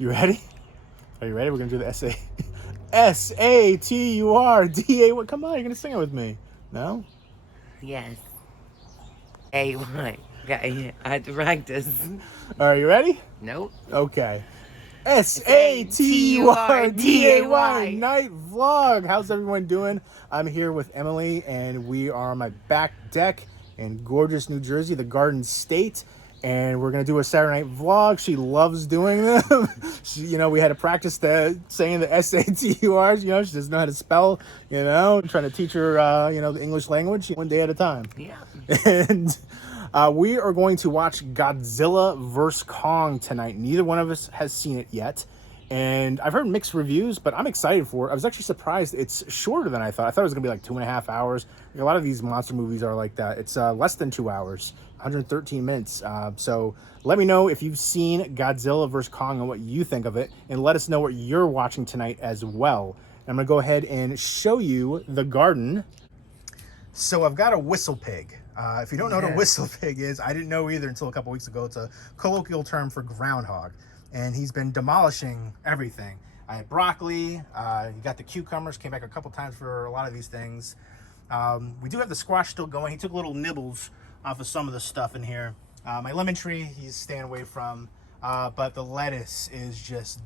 You ready? Are you ready? We're gonna do the SATURDA. What? Come on, you're gonna sing it with me. No? Yes. A1. Okay, I had to practice. Are you ready? Nope. Okay. SATURDAY night vlog. How's everyone doing? I'm here with Emily, and we are on my back deck in gorgeous New Jersey, the Garden State. And we're gonna do a Saturday night vlog. She loves doing them. We had to practice saying the SATURs. She doesn't know how to spell. Trying to teach her, the English language one day at a time. Yeah. And we are going to watch Godzilla vs. Kong tonight. Neither one of us has seen it yet. And I've heard mixed reviews, but I'm excited for it. I was actually surprised it's shorter than I thought. I thought it was going to be like 2.5 hours. A lot of these monster movies are like that. It's less than 2 hours, 113 minutes. So let me know if you've seen Godzilla vs. Kong and what you think of it. And let us know what you're watching tonight as well. I'm going to go ahead and show you the garden. So I've got a whistle pig. If you don't know what a whistle pig is, I didn't know either until a couple weeks ago. It's a colloquial term for groundhog. And he's been demolishing everything. I had broccoli, you got the cucumbers, came back a couple times for a lot of these things. We do have the squash still going. He took little nibbles off of some of the stuff in here. My lemon tree, he's staying away from, but the lettuce is just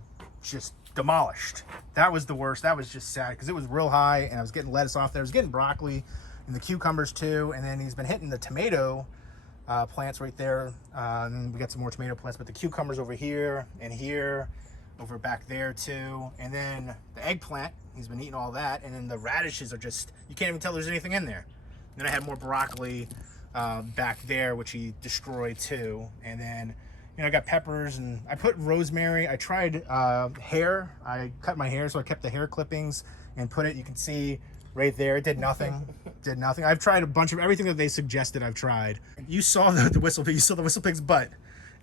demolished. That was the worst. That was just sad because it was real high and I was getting lettuce off there. I was getting broccoli and the cucumbers too. And then he's been hitting the tomato plants right there. And we got some more tomato plants, but the cucumbers over here and here, over back there too. And then the eggplant, he's been eating all that. And then the radishes are just, you can't even tell there's anything in there. And then I had more broccoli back there, which he destroyed too. And then, I got peppers and I put rosemary. I tried hair. I cut my hair, so I kept the hair clippings and put it, you can see right there. It did nothing. Did nothing. I've tried a bunch of everything that they suggested. I've tried. You saw the whistle pig. You saw the whistle pig's butt,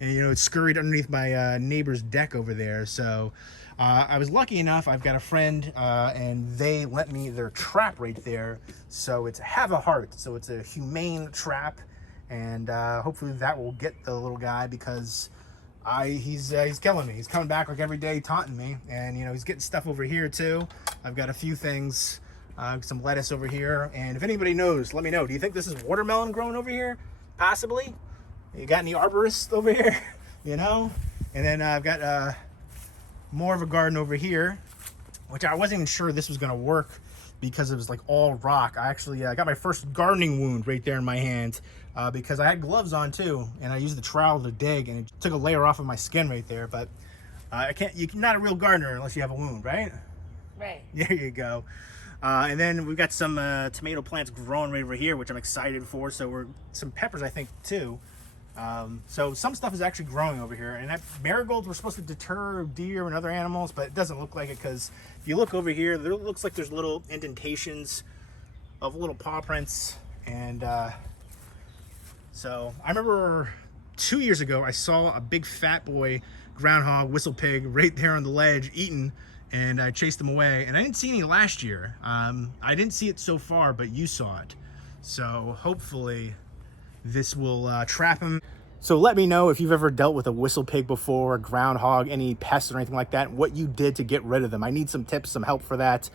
and it scurried underneath my neighbor's deck over there. So I was lucky enough. I've got a friend, and they lent me their trap right there. So it's Have a Heart. So it's a humane trap, and hopefully that will get the little guy because he's killing me. He's coming back like every day, taunting me, and he's getting stuff over here too. I've got a few things. Some lettuce over here, and if anybody knows, let me know. Do you think this is watermelon growing over here? Possibly. You got any arborists over here? And then I've got more of a garden over here, which I wasn't even sure this was going to work because it was like all rock. I actually got my first gardening wound right there in my hand because I had gloves on too, and I used the trowel to dig, and it took a layer off of my skin right there. But you're not a real gardener unless you have a wound, right? Right. There you go. And then we've got some tomato plants growing right over here, which I'm excited for. So some peppers, I think, too. So some stuff is actually growing over here. And marigolds were supposed to deter deer and other animals, but it doesn't look like it because if you look over here, there looks like there's little indentations of little paw prints. And so I remember 2 years ago, I saw a big fat boy groundhog whistle pig right there on the ledge eating. And I chased them away, and I didn't see any last year. I didn't see it so far, but you saw it. So hopefully this will trap him. So let me know if you've ever dealt with a whistle pig before, a groundhog, any pests or anything like that, what you did to get rid of them. I need some tips, some help for that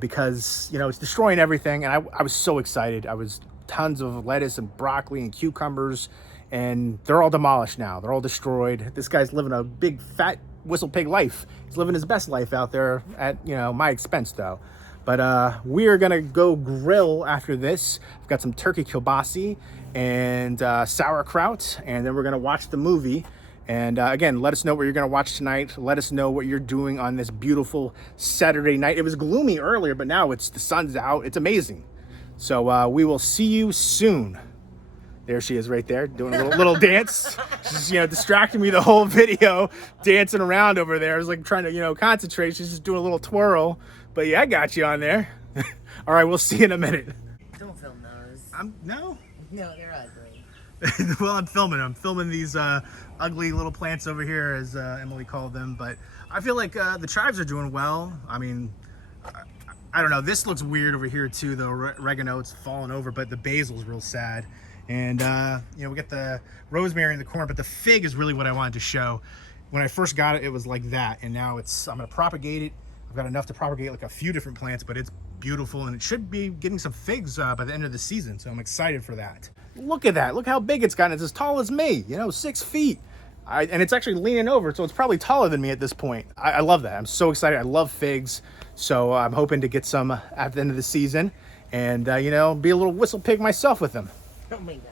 because, it's destroying everything. And I was so excited. I was tons of lettuce and broccoli and cucumbers, and they're all demolished now. They're all destroyed. This guy's living a big, fat whistle pig life. He's living his best life out there at my expense though. But we are gonna go grill after this. I've got some turkey kielbasi and sauerkraut, and then we're gonna watch the movie. And again, let us know what you're gonna watch tonight. Let us know what you're doing on this beautiful Saturday night. It was gloomy earlier, but now the sun's out. It's amazing. So we will see you soon. There she is right there doing a little dance. She's, distracting me the whole video, dancing around over there. I was like trying to, concentrate. She's just doing a little twirl. But yeah, I got you on there. All right, we'll see you in a minute. Don't film those. No, they're ugly. Well, I'm filming them. I'm filming these ugly little plants over here, as Emily called them. But I feel like the chives are doing well. I mean, I don't know. This looks weird over here too, though. Oregano, it's falling over, but the basil's real sad. And we get the rosemary in the corner, but the fig is really what I wanted to show. When I first got it, it was like that, and now I'm gonna propagate it. I've got enough to propagate like a few different plants, but it's beautiful, and it should be getting some figs by the end of the season, so I'm excited for that. Look at that. Look how big it's gotten. It's as tall as me, 6 feet. And it's actually leaning over, so it's probably taller than me at this point. I love that. I'm so excited. I love figs, so I'm hoping to get some at the end of the season and, be a little whistle pig myself with them. Oh my god.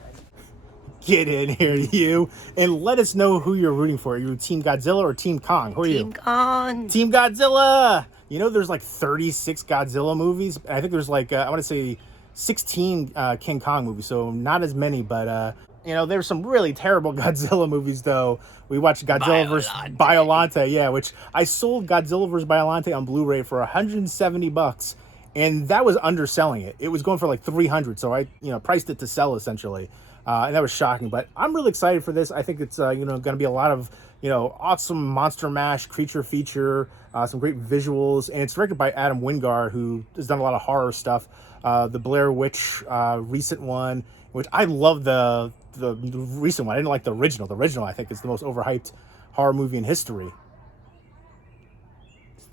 Get in here, you, and let us know who you're rooting for. Are you Team Godzilla or Team Kong? Who are you? Team Kong. Team Godzilla. There's like 36 Godzilla movies. I think there's like, I want to say 16 King Kong movies, so not as many, but there's some really terrible Godzilla movies, though. We watched Godzilla vs. Biollante, yeah, which I sold Godzilla vs. Biollante on Blu-ray for $170, and that was underselling it. It was going for like 300, so I, priced it to sell essentially, and that was shocking. But I'm really excited for this. I think it's, going to be a lot of, awesome monster mash, creature feature, some great visuals, and it's directed by Adam Wingard, who has done a lot of horror stuff. The Blair Witch recent one, which I love the recent one. I didn't like the original. The original, I think, is the most overhyped horror movie in history.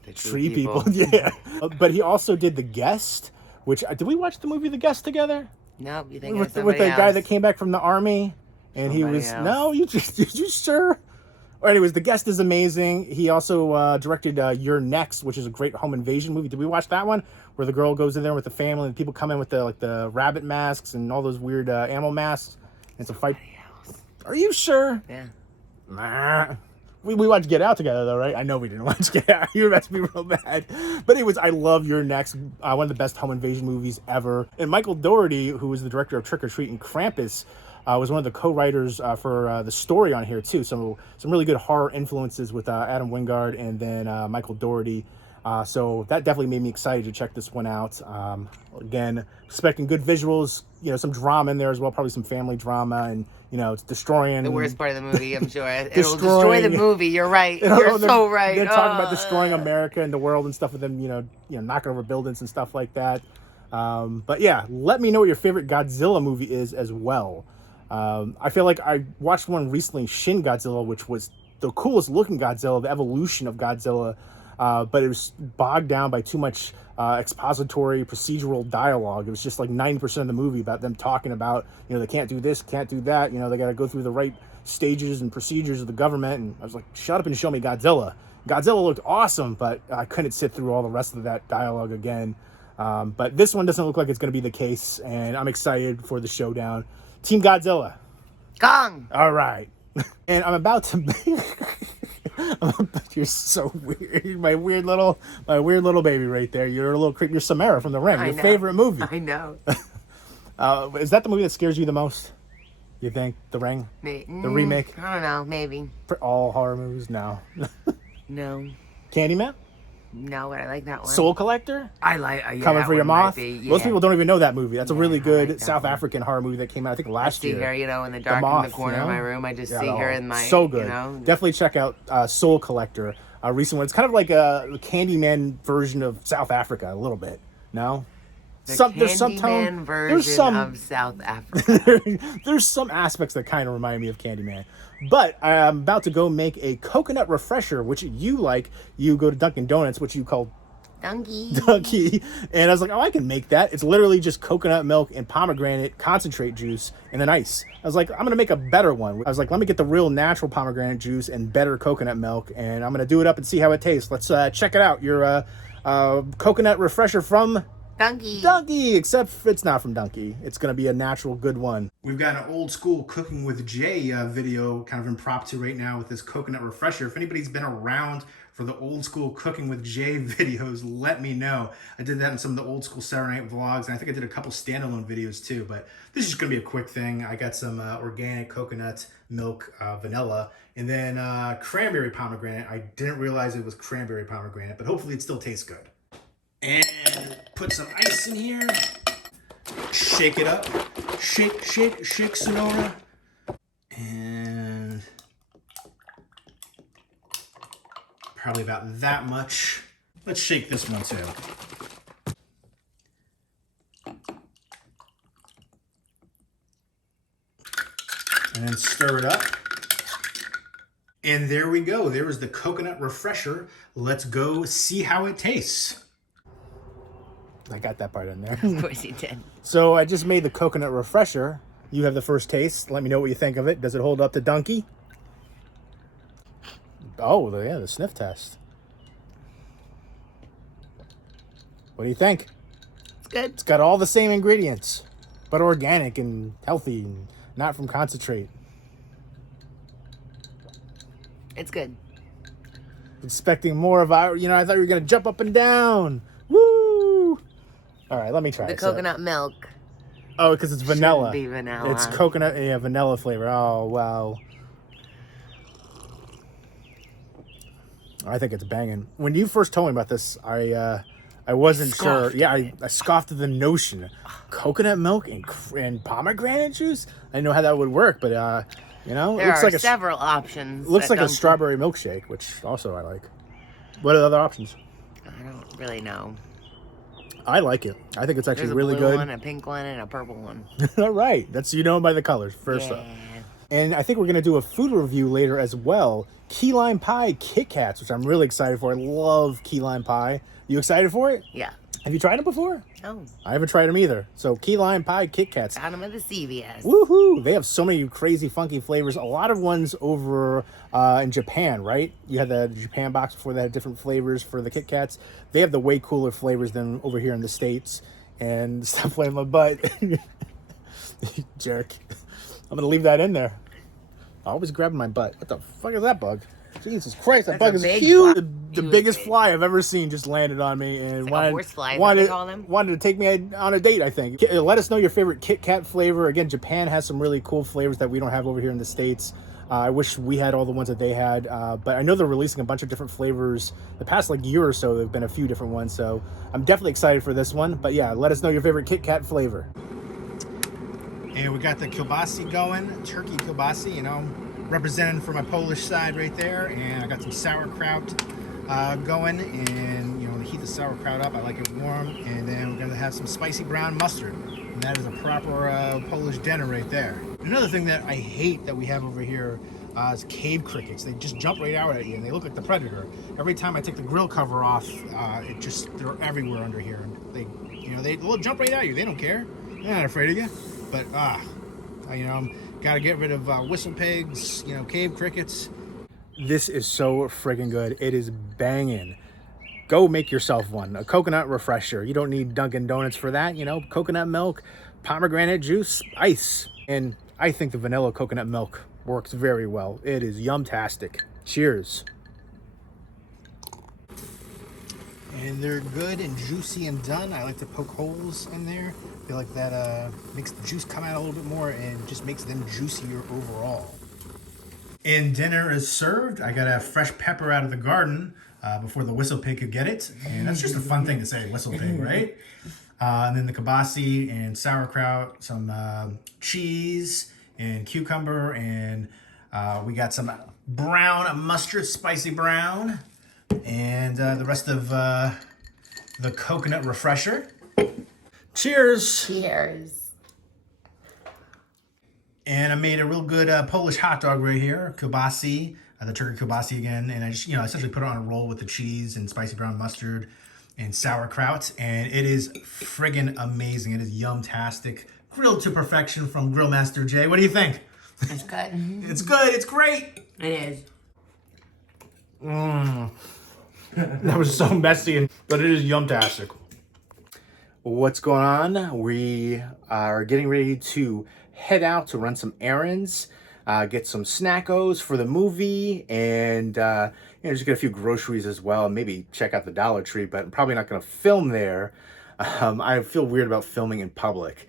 The Tree people. Yeah. But he also did The Guest, which, did we watch the movie The Guest together? No, you think with the guy that came back from the army, and somebody he was else. No, you sure? Or anyways, The Guest is amazing. He also directed You're Next, which is a great home invasion movie. Did we watch that one? Where the girl goes in there with the family, and people come in with the rabbit masks and all those weird animal masks. And it's a fight. Are you sure? Yeah. Nah. We watched Get Out together, though, right? I know we didn't watch Get Out. You must be real bad. But anyways, I love You're Next. One of the best home invasion movies ever. And Michael Dougherty, who was the director of Trick or Treat and Krampus, was one of the co-writers for the story on here, too. So some really good horror influences with Adam Wingard and then Michael Dougherty. So that definitely made me excited to check this one out. Again, expecting good visuals, some drama in there as well, probably some family drama, and it's destroying The worst part of the movie, I'm sure. It'll Destroying- destroy the movie. You're right. You're so right. They're talking about destroying America and the world and stuff with them, knocking over buildings and stuff like that. But yeah, let me know what your favorite Godzilla movie is as well. I feel like I watched one recently, Shin Godzilla, which was the coolest looking Godzilla, the evolution of Godzilla. But it was bogged down by too much expository procedural dialogue. It was just like 90% of the movie about them talking about, they can't do this, can't do that. They got to go through the right stages and procedures of the government. And I was like, shut up and show me Godzilla. Godzilla looked awesome, but I couldn't sit through all the rest of that dialogue again. But this one doesn't look like it's going to be the case. And I'm excited for the showdown. Team Godzilla. Kong. All right. And I'm about to... You're so weird. My weird little baby right there. You're a little creep. You're Samara from The Ring. Your favorite movie. I know. Is that the movie that scares you the most? You think The Ring? The remake? I don't know. Maybe. For all horror movies? No. No. Candyman? No, but I like that one. Soul Collector? I like. Yeah, Coming for Your Moth? Yeah. Most people don't even know that movie. That's a really good like South one. African horror movie that came out, I think, last year. I see her, in the dark Moth, in the corner of my room. I just see her in my. So good. Definitely check out Soul Collector. A recent one. It's kind of like a Candyman version of South Africa, a little bit. No? There's some version of South Africa. There's some aspects that kind of remind me of Candyman. But I'm about to go make a coconut refresher, which you like. You go to Dunkin' Donuts, which you call Dunky. And I was like, oh, I can make that. It's literally just coconut milk and pomegranate concentrate juice and then ice. I was like, I'm going to make a better one. I was like, let me get the real natural pomegranate juice and better coconut milk, and I'm going to do it up and see how it tastes. Let's check it out. Your coconut refresher from Dunky, except it's not from Dunky. It's going to be a natural good one. We've got an old school Cooking with Jay video kind of impromptu right now with this coconut refresher. If anybody's been around for the old school Cooking with Jay videos, let me know. I did that in some of the old school Saturday Night vlogs, and I think I did a couple standalone videos too, but this is just going to be a quick thing. I got some organic coconut milk, vanilla, and then cranberry pomegranate. I didn't realize it was cranberry pomegranate, but hopefully it still tastes good. And put some ice in here. Shake it up. Shake, Sonora. And probably about that much. Let's shake this one too. And then stir it up. And there we go. There is the coconut refresher. Let's go see how it tastes. I got that part in there. Of course you did. So I just made the coconut refresher. You have the first taste. Let me know what you think of it. Does it hold up to Donkey? Oh, yeah, the sniff test. What do you think? It's good. It's got all the same ingredients, but organic and healthy, and not from concentrate. It's good. Expecting more of our, I thought you were going to jump up and down. Woo! All right, let me try the it. coconut milk. Oh, because it's vanilla. Shouldn't be vanilla. It's coconut, yeah, vanilla flavor. Oh, wow. I think it's banging. When you first told me about this, I wasn't sure. Yeah, I scoffed at the notion. Coconut milk and pomegranate juice? I didn't know how that would work, but, there looks are like several options. Looks like a strawberry milkshake, which also I like. What are the other options? I don't really know. I like it. I think it's actually There's really a blue good. one, a pink one, and a purple one. All right. That's, by the colors, first up. And I think we're going to do a food review later as well. Key lime pie Kit Kats, which I'm really excited for. I love key lime pie. You excited for it? Yeah. Have you tried it before? No. I haven't tried them either. So key lime pie Kit Kats. Got them at the CVS. Woohoo! They have so many crazy, funky flavors. A lot of ones over in Japan, right? You had the Japan box before that had different flavors for the Kit Kats. They have the way cooler flavors than over here in the States. And stop playing my butt. You jerk. I'm going to leave that in there. Always grabbing my butt. What the fuck is that bug? Jesus Christ, that bug is huge. The biggest fly I've ever seen just landed on me and like wanted to take me on a date, I think. Let us know your favorite Kit Kat flavor. Again, Japan has some really cool flavors that we don't have over here in the States. I wish we had all the ones that they had, but I know they're releasing a bunch of different flavors. The past year or so, there have been a few different ones, so I'm definitely excited for this one. But yeah, let us know your favorite Kit Kat flavor. And we got the kielbasa going, turkey kielbasa, representing for my Polish side right there. And I got some sauerkraut going, and to heat the sauerkraut up, I like it warm. And then we're gonna have some spicy brown mustard, and that is a proper Polish dinner right there. Another thing that I hate that we have over here is cave crickets. They just jump right out at you, and they look like the predator. Every time I take the grill cover off, they're everywhere under here. And they'll jump right at you. They don't care. They're not afraid of you. But gotta get rid of whistle pigs, cave crickets. This is so friggin' good. It is banging. Go make yourself one. A coconut refresher. You don't need Dunkin' Donuts for that. Coconut milk, pomegranate juice, ice. And I think the vanilla coconut milk works very well. It is yum-tastic. Cheers. And they're good and juicy and done. I like to poke holes in there. I feel like that makes the juice come out a little bit more and just makes them juicier overall. And dinner is served. I got a fresh pepper out of the garden before the whistle pig could get it. And that's just a fun thing to say, whistle pig, right? And then the kielbasa and sauerkraut, some cheese and cucumber, and we got some brown mustard, spicy brown, and the rest of the coconut refresher. Cheers! Cheers. And I made a real good Polish hot dog right here, kielbasa, the turkey kielbasa again, and I just, essentially put it on a roll with the cheese and spicy brown mustard and sauerkraut, and it is friggin' amazing. It is yum-tastic, grilled to perfection from Grill Master Jay. What do you think? It's good. It's good. It's great. It is. That was so messy, but it is yum-tastic. What's going on? We are getting ready to head out to run some errands, get some snackos for the movie, and just get a few groceries as well, and maybe check out the Dollar Tree, but I'm probably not going to film there. I feel weird about filming in public.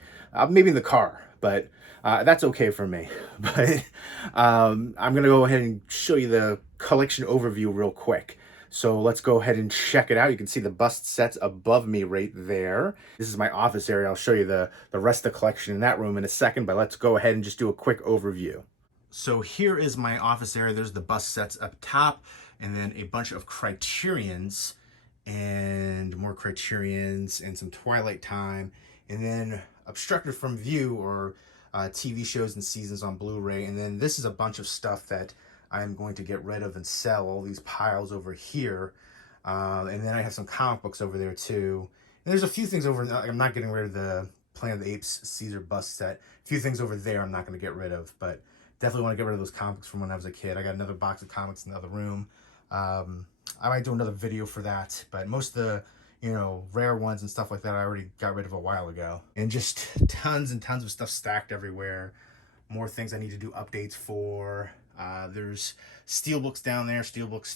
Maybe in the car, but that's okay for me. But I'm going to go ahead and show you the collection overview real quick. So let's go ahead and check it out. You can see the bust sets above me right there. This is my office area. I'll show you the rest of the collection in that room in a second, but let's go ahead and just do a quick overview. So here is my office area. There's the bust sets up top, and then a bunch of Criterions, and more Criterions, and some Twilight Time, and then obstructed from view, or TV shows and seasons on Blu-ray. And then this is a bunch of stuff that I'm going to get rid of and sell all these piles over here. And then I have some comic books over there too. And there's a few things over, I'm not getting rid of the Planet of the Apes Caesar bust set. A few things over there I'm not going to get rid of, but definitely want to get rid of those comics from when I was a kid. I got another box of comics in the other room. I might do another video for that, but most of the, you know, rare ones and stuff like that I already got rid of a while ago. And just tons and tons of stuff stacked everywhere. More things I need to do updates for. There's steelbooks down there, steelbooks,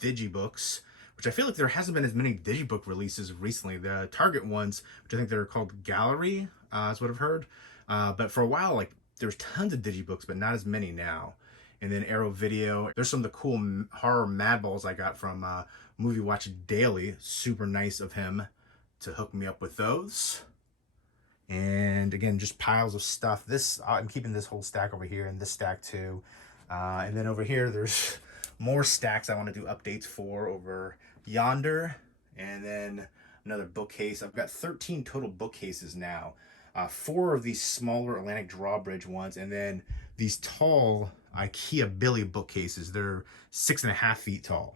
digibooks, which I feel like there hasn't been as many digibook releases recently. The Target ones, which I think they're called Gallery, is what I've heard. But for a while, like, there's tons of digibooks, but not as many now. And then Arrow Video. There's some of the cool horror madballs I got from Movie Watch Daily. Super nice of him to hook me up with those. And again, just piles of stuff. This, I'm keeping this whole stack over here and this stack too. And then over here, there's more stacks I want to do updates for over yonder. And then another bookcase. I've got 13 total bookcases now. 4 of these smaller Atlantic drawbridge ones, and then these tall IKEA Billy bookcases. They're 6.5 feet tall.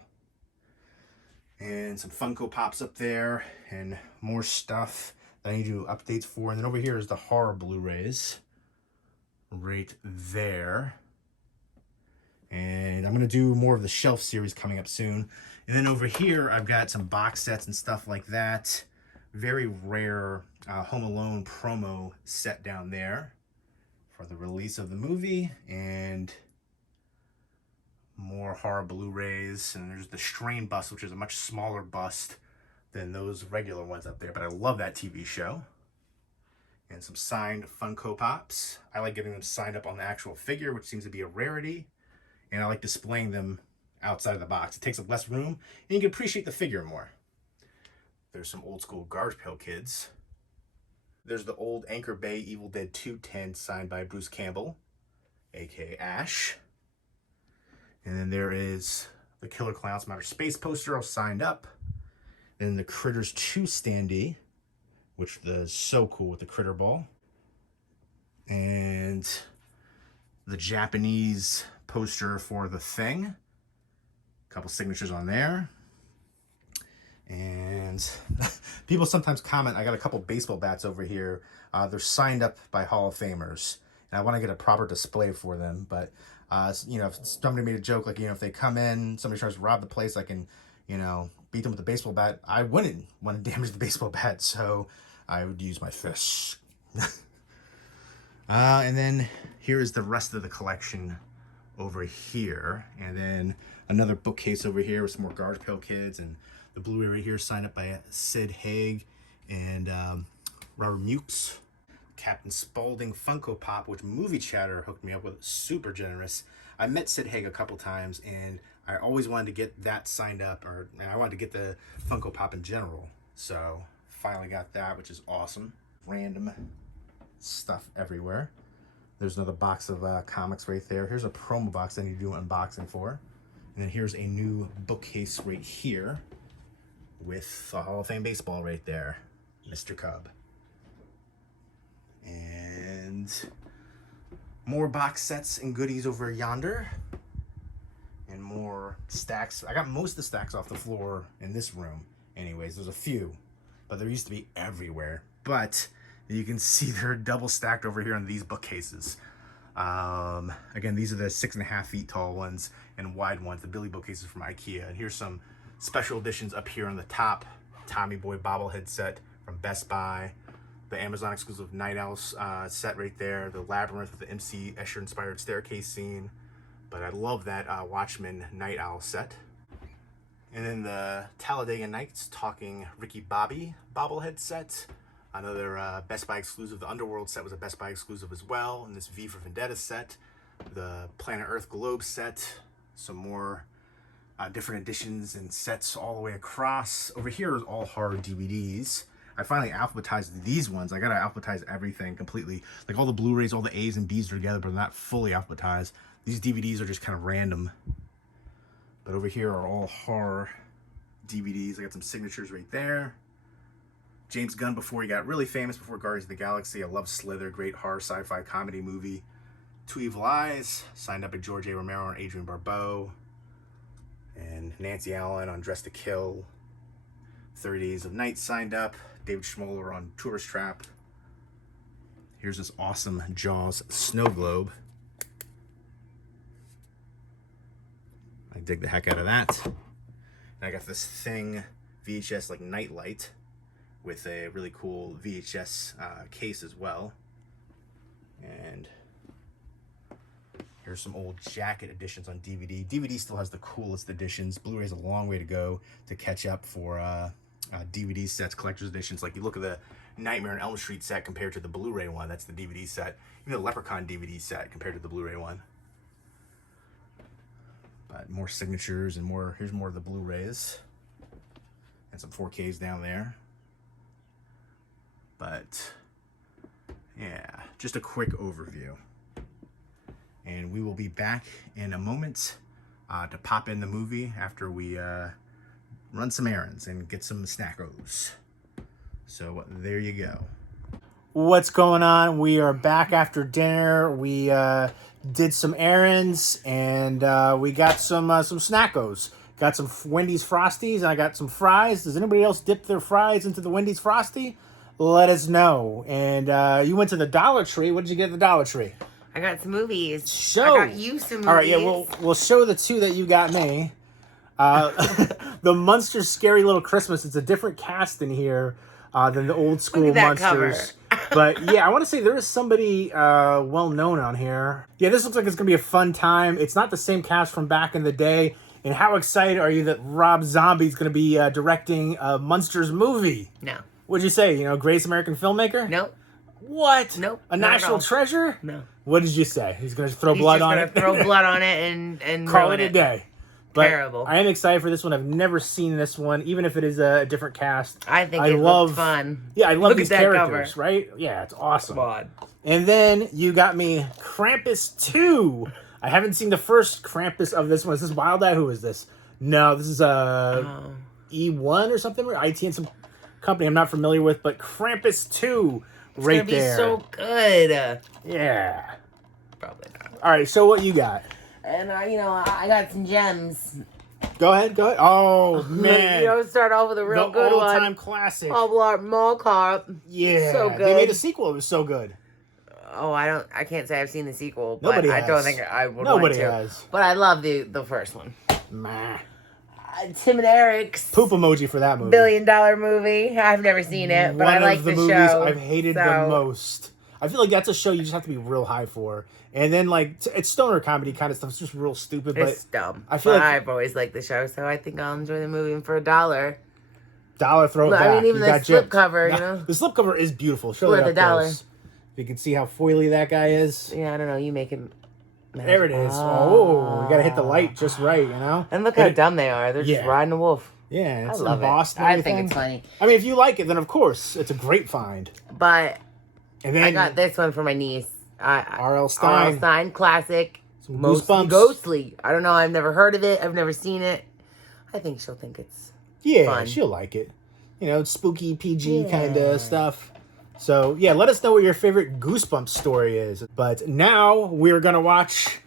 And some Funko Pops up there, and more stuff that I need to do updates for. And then over here is the horror Blu-rays right there. And I'm going to do more of the shelf series coming up soon. And then over here, I've got some box sets and stuff like that. Very rare Home Alone promo set down there for the release of the movie. And more horror Blu-rays. And there's the Strain bust, which is a much smaller bust than those regular ones up there. But I love that TV show. And some signed Funko Pops. I like getting them signed up on the actual figure, which seems to be a rarity. And I like displaying them outside of the box. It takes up less room, and you can appreciate the figure more. There's some old school Garbage Pail Kids. There's the old Anchor Bay Evil Dead 2 10 signed by Bruce Campbell, aka Ash. And then there is the Killer Clowns from Outer Space poster all signed up. Then the Critters 2 standee, which is so cool with the critter ball. And the Japanese poster for The Thing. A couple signatures on there. And people sometimes comment, I got a couple baseball bats over here. They're signed up by Hall of Famers. And I want to get a proper display for them. But, you know, if somebody made a joke, like, you know, if they come in, somebody tries to rob the place, I can, you know, beat them with a baseball bat. I wouldn't want to damage the baseball bat, so I would use my fists. And then here is the rest of the collection over here. And then another bookcase over here with some more Garbage Pail Kids, and the Blu-ray right here signed up by Sid Haig and Robert Mukes. Captain Spaulding Funko Pop, which Movie Chatter hooked me up with, super generous. I met Sid Haig a couple times, and I always wanted to get that signed up, and I wanted to get the Funko Pop in general. So finally got that, which is awesome. Random stuff everywhere. There's another box of comics right there. Here's a promo box I need to do an unboxing for. And then here's a new bookcase right here with the Hall of Fame baseball right there, Mr. Cub. And more box sets and goodies over yonder. And more stacks. I got most of the stacks off the floor in this room. Anyways, there's a few, but there used to be everywhere. But you can see they're double stacked over here on these bookcases. Again, these are the 6.5 feet tall ones and wide ones, the Billy bookcases from IKEA. And here's some special editions up here on the top. Tommy Boy bobblehead set from Best Buy. The Amazon exclusive Night Owl set right there. The Labyrinth with the MC Escher inspired staircase scene. But I love that Watchmen Night Owl set. And then the Talladega Nights Talking Ricky Bobby bobblehead set. Another Best Buy exclusive. The Underworld set was a Best Buy exclusive as well. And this V for Vendetta set. The Planet Earth Globe set. Some more different editions and sets all the way across. Over here is all horror DVDs. I finally alphabetized these ones. I gotta alphabetize everything completely. Like all the Blu-rays, all the A's and B's are together, but not fully alphabetized. These DVDs are just kind of random. But over here are all horror DVDs. I got some signatures right there. James Gunn, before he got really famous, before Guardians of the Galaxy. I love Slither, great horror sci-fi comedy movie. Two Evil Eyes, signed up by George A. Romero and Adrienne Barbeau. And Nancy Allen on Dress to Kill. 30 Days of Night signed up. David Schmoller on Tourist Trap. Here's this awesome Jaws snow globe. I dig the heck out of that. And I got this Thing VHS like nightlight with a really cool VHS case as well. And here's some old jacket editions on DVD. DVD still has the coolest editions. Blu-ray is a long way to go to catch up for DVD sets, collector's editions. Like you look at the Nightmare on Elm Street set compared to the Blu-ray one. That's the DVD set. Even the Leprechaun DVD set compared to the Blu-ray one. But more signatures and more. Here's more of the Blu-rays. And some 4Ks down there. But yeah, just a quick overview. And we will be back in a moment to pop in the movie after we run some errands and get some snackos. So there you go. What's going on? We are back after dinner. We did some errands and we got some snackos. Got some Wendy's Frosties and I got some fries. Does anybody else dip their fries into the Wendy's Frosty? Let us know. And you went to the Dollar Tree. What did you get at the Dollar Tree? I got some movies. Show. I got you some movies. All right, yeah, we'll show the two that you got me. The Munsters Scary Little Christmas. It's a different cast in here than the old school Munsters. But yeah, I want to say there is somebody well known on here. Yeah, this looks like it's gonna be a fun time. It's not the same cast from back in the day. And how excited are you that Rob Zombie's gonna be directing a Munsters movie? No. What'd you say? You know, greatest American filmmaker? Nope. What? Nope. A national treasure? No. What did you say? He's going to throw blood on it? He's just going to throw blood on it and call it a day. But terrible. I am excited for this one. I've never seen this one, even if it is a different cast. I think it looks fun. Yeah, I love these characters, cover. right? Yeah, it's awesome. Come on. And then you got me Krampus 2. I haven't seen the first Krampus of this one. Is this Wild Eye? Who is this? No, this is E1 or something. Or IT and some company I'm not familiar with. But Krampus 2 right there. It's going to be so good. Yeah. Probably not. All right, so what you got? And, I got some gems. Go ahead. Oh, man. Start off with a real good one. The all-time classic. Hobart Mall Cop. Yeah. So good. They made a sequel. It was so good. Oh, I can't say I've seen the sequel, but Nobody I don't has. think I would Nobody want to. has. But I love the first one. Nah. Tim and Eric's Poop emoji for that movie. $1 billion movie. I've never seen it, but I like the movies show. I've hated the most. I feel like that's a show you just have to be real high for. And then, like, it's stoner comedy kind of stuff. It's just real stupid. It's but dumb. I feel like I've always liked the show, so I think I'll enjoy the movie for $1. Dollar throw it back. I mean, even You the got slip gypped. cover, The slip cover is beautiful. Show Worth it up $1. close. You can see how foily that guy is. Yeah, I don't know. You make him. There it is. Oh, you gotta hit the light just right, you know? And look how dumb they are. They're just riding a wolf. Yeah, it's I love embossed it. and I everything. think it's funny. I mean, if you like it, then of course, it's a great find. But And then I got this one for my niece. R.L. Stine. R.L. Stine, classic. Some Mostly Goosebumps. ghostly. I don't know. I've never heard of it. I've never seen it. I think she'll think it's fun. She'll like it. You know, spooky PG kind of stuff. So, yeah, let us know what your favorite Goosebumps story is. But now we're going to watch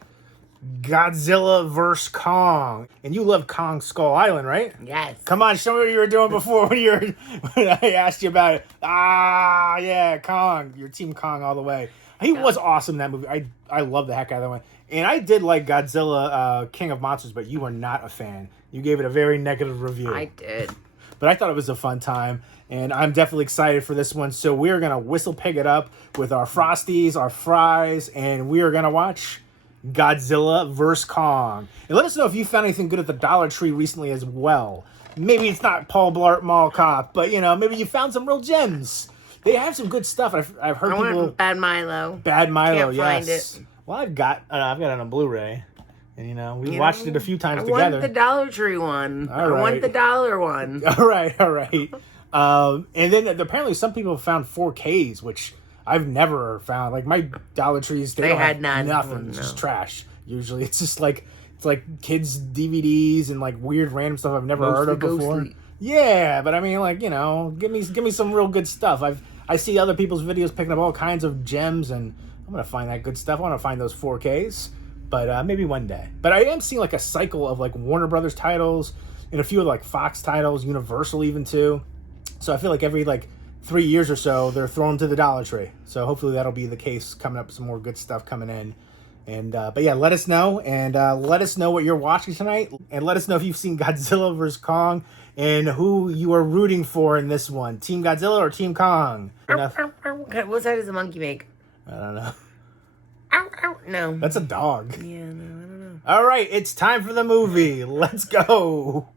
Godzilla vs. Kong. And you love Kong Skull Island, right? Yes. Come on, show me what you were doing before when I asked you about it. Ah, yeah, Kong. You're Team Kong all the way. He was awesome in that movie. I love the heck out of that one. And I did like Godzilla King of Monsters, but you were not a fan. You gave it a very negative review. I did. But I thought it was a fun time, and I'm definitely excited for this one. So we're going to whistle pig it up with our Frosties, our fries, and we are going to watch Godzilla vs. Kong. And let us know if you found anything good at the Dollar Tree recently as well. Maybe it's not Paul Blart Mall Cop, but, maybe you found some real gems. They have some good stuff. I've heard people... want Bad Milo. Bad Milo, Can't find yes. it. Well, I've got it on a Blu-ray. And, we watched it a few times together. I want the Dollar Tree one. All I right. want the dollar one. All right. And then apparently some people have found 4Ks, which I've never found. Like my Dollar Trees, they don't had have none. nothing. It's just trash. Usually, it's just like kids DVDs and like weird random stuff I've never heard of before. Ghostly. Yeah, but I mean, like give me some real good stuff. I see other people's videos picking up all kinds of gems, and I'm gonna find that good stuff. I want to find those 4Ks, but maybe one day. But I am seeing like a cycle of like Warner Brothers titles and a few of like Fox titles, Universal even too. So I feel like every like 3 years or so they're thrown to the Dollar Tree. So hopefully that'll be the case coming up. Some more good stuff coming in. And but yeah, let us know, and let us know what you're watching tonight, and let us know if you've seen Godzilla vs. Kong and who you are rooting for in this one, Team Godzilla or Team Kong. Enough. What sound does a monkey make? I don't know. Ow, ow. No. That's a dog. Yeah, no, I don't know. All right, it's time for the movie. Let's go.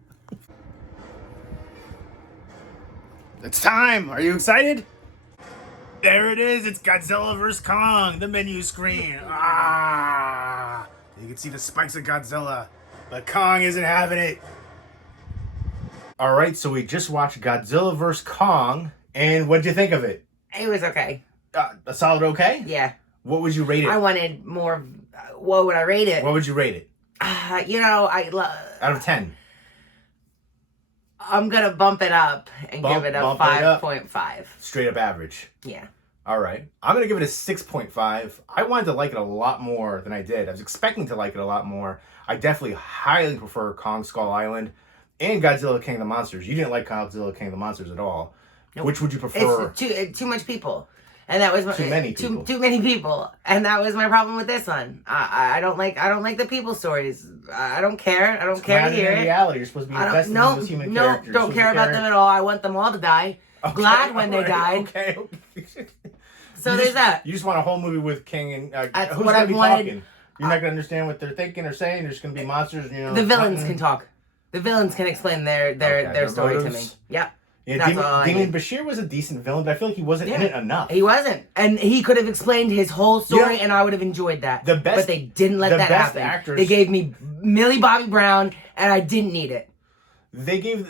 It's time. Are you excited? There it is. It's Godzilla vs. Kong. The menu screen. Ah! You can see the spikes of Godzilla, but Kong isn't having it. All right, so we just watched Godzilla vs. Kong, and what'd you think of it? It was okay. A solid okay? Yeah. What would you rate it? I wanted more. What would I rate it? What would you rate it? Out of 10. I'm gonna bump it up and give it a 5.5. Straight up average. Yeah. All right. I'm going to give it a 6.5. I wanted to like it a lot more than I did. I was expecting to like it a lot more. I definitely highly prefer Kong Skull Island and Godzilla King of the Monsters. You didn't like Godzilla King of the Monsters at all. Nope. Which would you prefer? It's too much people. And that was too many people. Too many people. And that was my problem with this one. I don't like the people stories. I don't care. I don't care to hear it. Reality. You're supposed to be invested in those human characters. No, don't care about them at all. I want them all to die. Okay, glad when they died. Okay. So there's that. You just want a whole movie with King and That's who's what gonna I be wanted. talking? You're not gonna understand what they're thinking or saying. There's gonna be monsters. You know, the villains can talk. The villains can explain their story to me. Yep. Yeah, Damien Bashir was a decent villain, but I feel like he wasn't in it enough. He wasn't, and he could have explained his whole story, and I would have enjoyed that. But they didn't let that happen. Actors, they gave me Millie Bobby Brown, and I didn't need it. They gave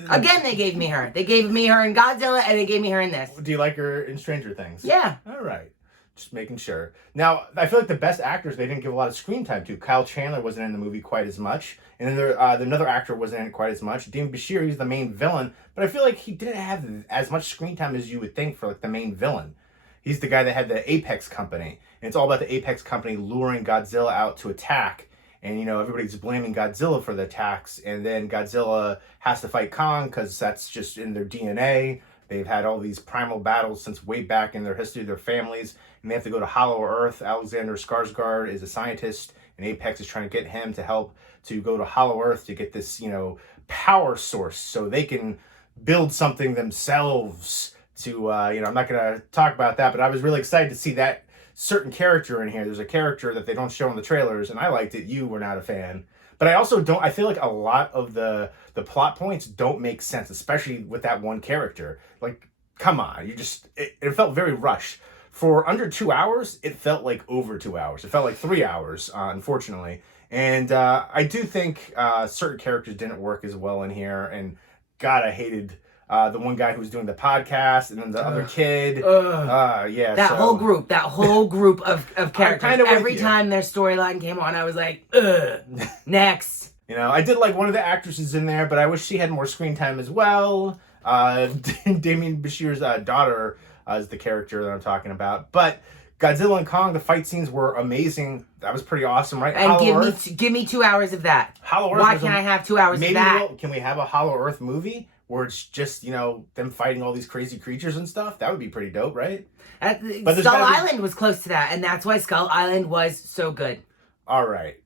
me her. They gave me her in Godzilla, and they gave me her in this. Do you like her in Stranger Things? Yeah. All right. Just making sure. Now, I feel like the best actors they didn't give a lot of screen time to. Kyle Chandler wasn't in the movie quite as much. And then another actor wasn't in it quite as much. Damien Bashir, he's the main villain. But I feel like he didn't have as much screen time as you would think for like the main villain. He's the guy that had the Apex Company. And it's all about the Apex Company luring Godzilla out to attack. And, you know, everybody's blaming Godzilla for the attacks. And then Godzilla has to fight Kong because that's just in their DNA. They've had all these primal battles since way back in their history, their families, and they have to go to Hollow Earth. Alexander Skarsgård is a scientist, and Apex is trying to get him to help to go to Hollow Earth to get this, you know, power source so they can build something themselves to, you know, I'm not going to talk about that, but I was really excited to see that certain character in here. There's a character that they don't show in the trailers, and I liked it. You were not a fan. But I also don't, I feel like a lot of the plot points don't make sense, especially with that one character. Like, come on, it felt very rushed. For under 2 hours, it felt like over 2 hours. It felt like 3 hours, unfortunately. And I do think certain characters didn't work as well in here. And God, I hated the one guy who was doing the podcast, and then the other kid. Yeah, that whole group of characters. Every time their storyline came on, I was like, ugh, next. You know, I did like one of the actresses in there, but I wish she had more screen time as well. Damien Bashir's daughter is the character that I'm talking about. But Godzilla and Kong, the fight scenes were amazing. That was pretty awesome, right? And give me 2 hours of that. Hollow Earth. Why can't I have 2 hours of that? Can we have a Hollow Earth movie where it's just, you know, them fighting all these crazy creatures and stuff? That would be pretty dope, right? Skull Island was close to that, and that's why Skull Island was so good. All right.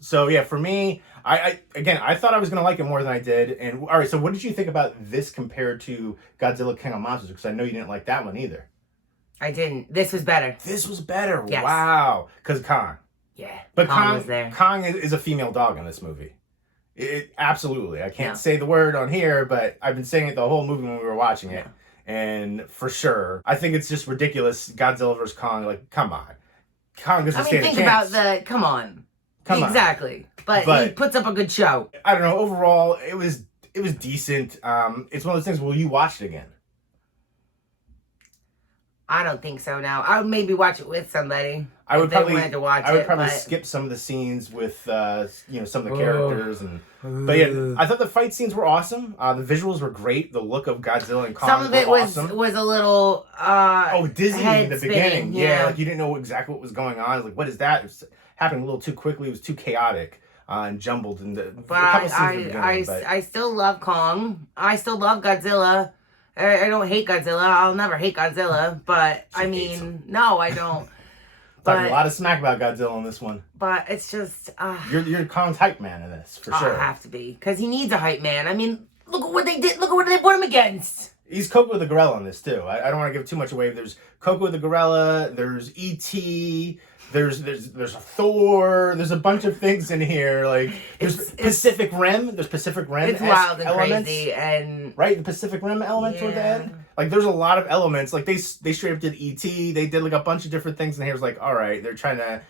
So yeah, for me, I thought I was gonna like it more than I did. And all right, so what did you think about this compared to Godzilla King of Monsters? Because I know you didn't like that one either. I didn't. This was better. This was better. Yes. Wow. Because Kong. Yeah. But Kong was there. Kong is a female dog in this movie. It absolutely. I can't say the word on here, but I've been saying it the whole movie when we were watching it. And for sure, I think it's just ridiculous. Godzilla vs. Kong. Like, come on. Kong doesn't stand a chance. Think about come on. Exactly. But he puts up a good show. I don't know. Overall, it was decent. It's one of those things. Will you watch it again? I don't think so now. I would maybe watch it with somebody. I would if they probably wanted to watch I would it, probably but... skip some of the scenes with some of the characters but yeah, I thought the fight scenes were awesome. The visuals were great. The look of Godzilla and Kong Some of it was awesome. was a little Disney in the beginning. Yeah, like you didn't know exactly what was going on. Like, what is that? It was happening a little too quickly. It was too chaotic and jumbled. But I still love Kong. I still love Godzilla. I don't hate Godzilla. I'll never hate Godzilla. But I mean, no, I don't. Talking a lot of smack about Godzilla in this one. But it's just... You're Kong's hype man in this, for sure. I have to be. Because he needs a hype man. I mean, look at what they did. Look at what they put him against. He's Coco the Gorilla in this, too. I don't want to give too much away. There's Coco the Gorilla. There's E.T., there's a Thor. There's a bunch of things in here. Like there's Pacific Rim. There's Pacific Rim. It's wild and crazy, and right, the Pacific Rim element toward the end. Like there's a lot of elements. Like they straight up did E.T. They did like a bunch of different things in here. It's like, all right, they're trying to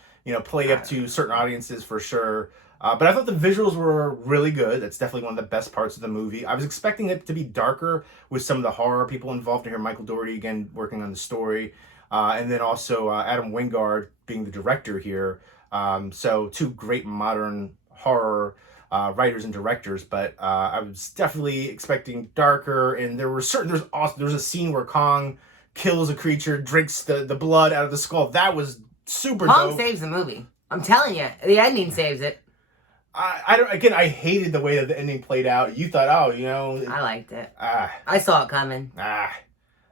play up to certain audiences for sure. But I thought the visuals were really good. That's definitely one of the best parts of the movie. I was expecting it to be darker with some of the horror people involved in here. Michael Dougherty again working on the story. And then also Adam Wingard being the director here. So two great modern horror writers and directors. But I was definitely expecting darker. And there's a scene where Kong kills a creature, drinks the blood out of the skull. That was super dope. Kong saves the movie. I'm telling you, the ending saves it. I hated the way that the ending played out. You thought, I liked it. I saw it coming. I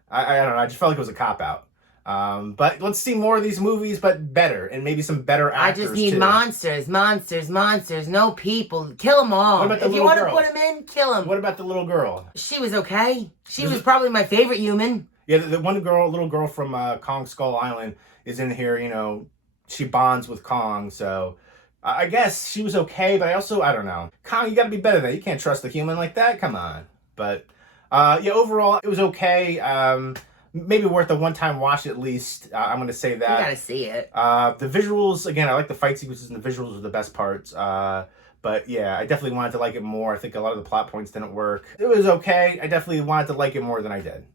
don't know. I just felt like it was a cop-out. But let's see more of these movies, but better, and maybe some better actors. I just need monsters, no people. Kill them all. If you want to put them in, kill them. What about the little girl? She was okay. She was probably my favorite human. Yeah, the little girl from Kong Skull Island is in here. She bonds with Kong, so I guess she was okay. But I don't know. Kong, you got to be better than that. You can't trust a human like that. Come on. But overall, it was okay. Maybe worth a one-time watch at least. I'm going to say that. You got to see it. The visuals, again, I like the fight sequences, and the visuals are the best parts. But yeah, I definitely wanted to like it more. I think a lot of the plot points didn't work. It was okay. I definitely wanted to like it more than I did.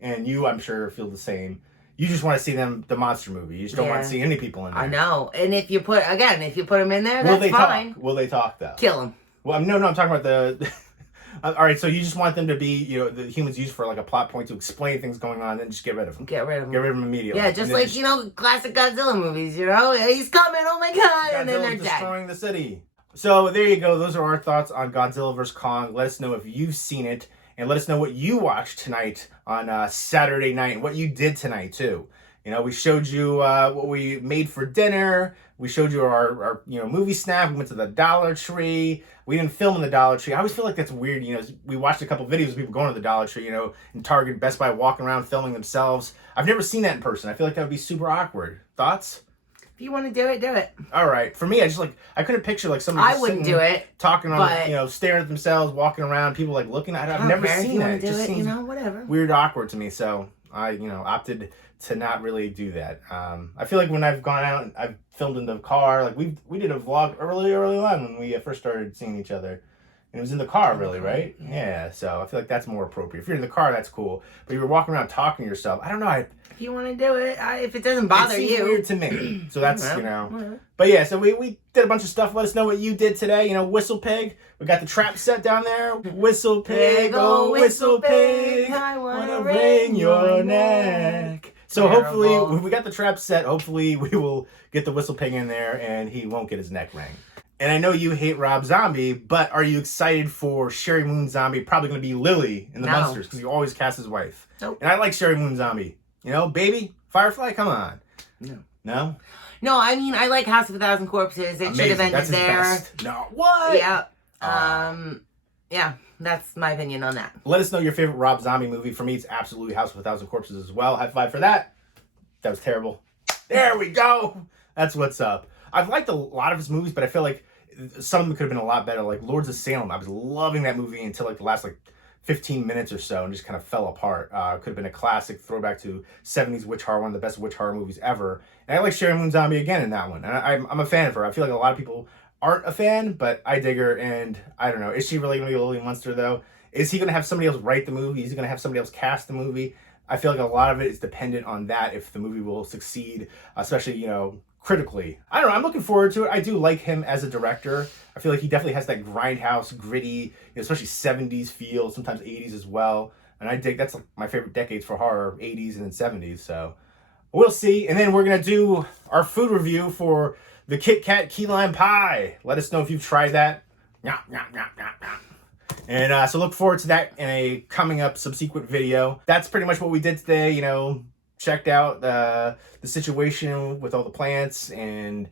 And you, I'm sure, feel the same. You just want to see the monster movie. You just don't want to see any people in there. I know. And if you put them in there, that's fine. Will they talk, though? Kill them. Well, no, I'm talking about the... All right, so you just want them to be, the humans used for like a plot point to explain things going on, and just get rid of them. Get rid of them. Get rid of them immediately. Yeah, just like, classic Godzilla movies, He's coming, oh my God, and then they're destroying the city. So there you go. Those are our thoughts on Godzilla vs. Kong. Let us know if you've seen it, and let us know what you watched tonight on Saturday night, and what you did tonight, too. We showed you what we made for dinner. We showed you our movie snack. We went to the Dollar Tree. We didn't film in the Dollar Tree. I always feel like that's weird. We watched a couple videos of people going to the Dollar Tree, in Target, Best Buy, walking around filming themselves. I've never seen that in person. I feel like that would be super awkward. Thoughts? If you want to do it, do it. All right. For me, I couldn't picture like somebody. I wouldn't do it. Talking on, staring at themselves, walking around, people like looking at it. I've never seen that. It just seems whatever. Weird, awkward to me. So I, opted to not really do that. I feel like when I've gone out, I've filmed in the car. Like we did a vlog early on when we first started seeing each other. And it was in the car, really, right? Yeah, so I feel like that's more appropriate. If you're in the car, that's cool. But if you're walking around talking to yourself, I don't know. If you want to do it, if it doesn't bother you. It's weird to me. So that's, But yeah, so we did a bunch of stuff. Let us know what you did today. Whistle Pig. We got the trap set down there. Whistle Pig, oh, Whistle Pig. I want to wring your neck. So hopefully, we got the trap set. Hopefully, we will get the Whistle Pig in there, and he won't get his neck wrung. And I know you hate Rob Zombie, but are you excited for Sherry Moon Zombie? Probably going to be Lily in the Monsters, because you always cast his wife. Nope. And I like Sherry Moon Zombie. Baby, Firefly, come on. No? No, I mean, I like House of a Thousand Corpses. It should have ended there. Best. No, what? Yeah. Yeah, that's my opinion on that. Let us know your favorite Rob Zombie movie. For me, it's absolutely House of a Thousand Corpses as well. High five for that. That was terrible. There we go. That's what's up. I've liked a lot of his movies, but I feel like some of them could have been a lot better. Like Lords of Salem, I was loving that movie until like the last 15 minutes or so, and just kind of fell apart. Could have been a classic throwback to 70s witch horror, one of the best witch horror movies ever. And I like Sherry Moon Zombie again in that one. And I'm a fan of her. I feel like a lot of people aren't a fan, but I dig her. And I don't know, is she really going to be Lily Munster though? Is he going to have somebody else write the movie? Is he going to have somebody else cast the movie? I feel like a lot of it is dependent on that, if the movie will succeed, especially, you know, critically. I don't know, I'm looking forward to it. I do like him as a director. I feel like he definitely has that grindhouse, gritty, you know, especially 70s feel, sometimes 80s as well. And I dig, that's like my favorite decades for horror, 80s and then 70s, so we'll see. And then we're going to do our food review for the Kit Kat key lime pie. Let us know if you've tried that. And so look forward to that in a coming up subsequent video. That's pretty much what we did today. You know, checked out the situation with all the plants and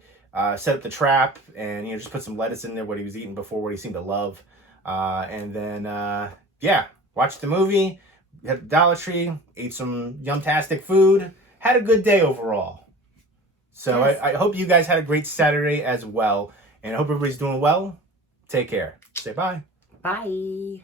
set up the trap, and, you know, just put some lettuce in there, what he was eating before, what he seemed to love. And then, yeah, watched the movie, had the Dollar Tree, ate some yum-tastic food, had a good day overall. So yes. I hope you guys had a great Saturday as well, and I hope everybody's doing well. Take care. Say bye. Bye.